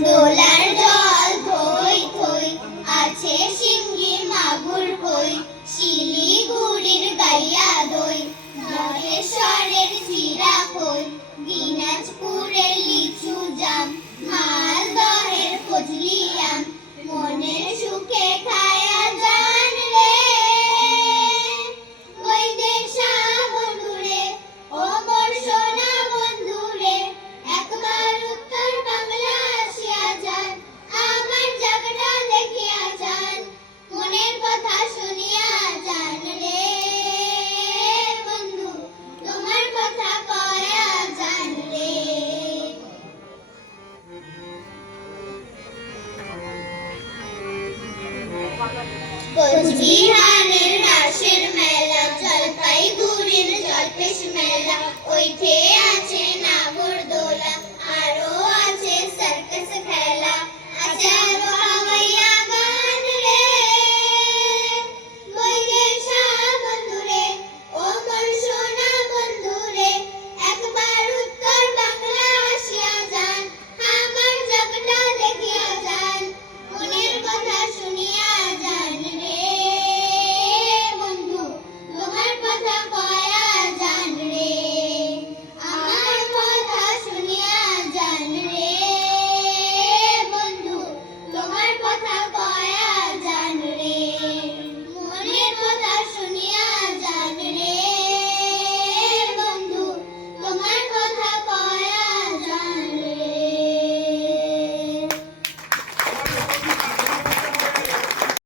দোলার জল থই থই আছে শিঙ্গি মাগুর কই শিলিগুড়ির গালিয়া দই মহেশ্বরের সিরা কই Could we have